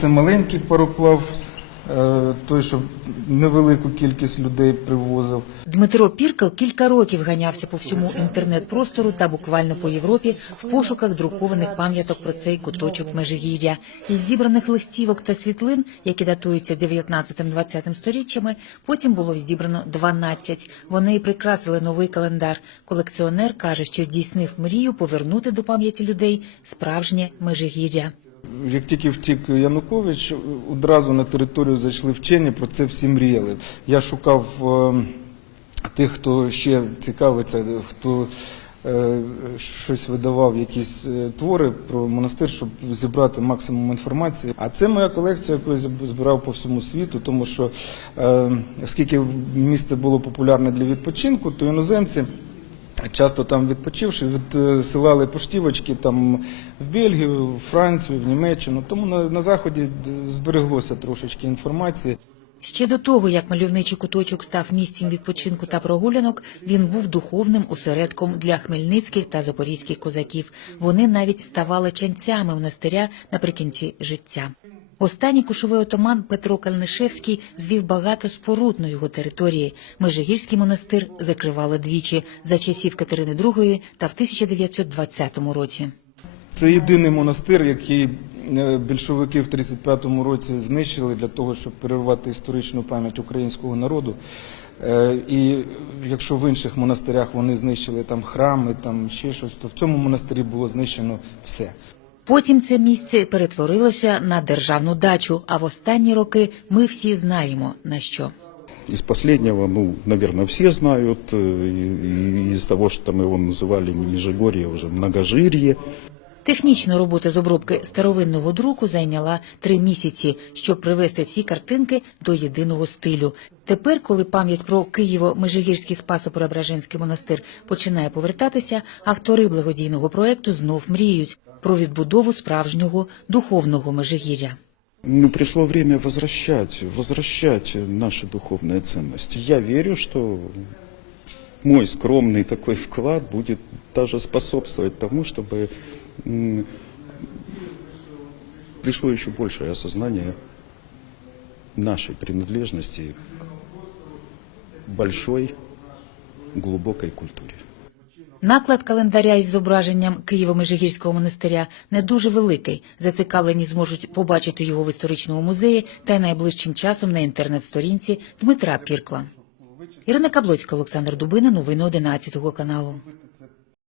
Це маленький пароплав, е, той, що невелику кількість людей привозив. Дмитро Піркал кілька років ганявся по всьому інтернет-простору та буквально по Європі в пошуках друкованих пам'яток про цей куточок Межигір'я. Із зібраних листівок та світлин, які датуються 19-20 сторіччями, потім було зібрано 12. Вони і прикрасили новий календар. Колекціонер каже, що здійснив мрію повернути до пам'яті людей справжнє Межигір'я. Як тільки втік Янукович, одразу на територію зайшли вчені, про це всі мріяли. Я шукав е, тих, хто ще цікавиться, хто е, щось видавав, якісь е, твори про монастир, щоб зібрати максимум інформації. А це моя колекція, яку я збирав по всьому світу, тому що оскільки місце було популярне для відпочинку, то іноземці. Часто там відпочивши, відсилали поштівочки там в Бельгію, в Францію, в Німеччину. Тому на, на заході збереглося трошечки інформації. Ще до того, як мальовничий куточок став місцем відпочинку та прогулянок, він був духовним осередком для хмельницьких та запорізьких козаків. Вони навіть ставали ченцями монастиря наприкінці життя. Останній кушовий отаман Петро Кальнишевський звів багато споруд на його території. Межигірський монастир закривали двічі за часів Катерини II та в 1920 році. Це єдиний монастир, який е, більшовики в 35-му році знищили для того, щоб перервати історичну пам'ять українського народу. Е, І якщо в інших монастирях вони знищили там храми, там ще щось, то в цьому монастирі було знищено все. Потім це місце перетворилося на державну дачу. А в останні роки ми всі знаємо на що. Из последнего, ну, наверное, все знают, э, и- и из того, что мы его называли не Межигорье, а уже Многожирье. Технічна робота з обробки старовинного друку зайняла три місяці, щоб привести всі картинки до єдиного стилю. Тепер, коли пам'ять про Києво-Межигірський Спасо-Преображенський монастир починає повертатися, автори благодійного проекту знов мріють про відбудову справжнього духовного Межигір'я. Ну, пришло время возвращать, возвращать наши духовные ценности. Я верю, что мой скромный такой вклад будет даже способствовать тому, чтобы м, пришло еще большее осознание нашей принадлежности к большой, глубокой культуре. Наклад календаря із зображенням Києво-Межигірського монастиря не дуже великий. Зацікавлені зможуть побачити його в історичному музеї та найближчим часом на інтернет-сторінці Дмитра Піркла. Ірина Каблоцька, Олександр Дубина, новини 11 каналу.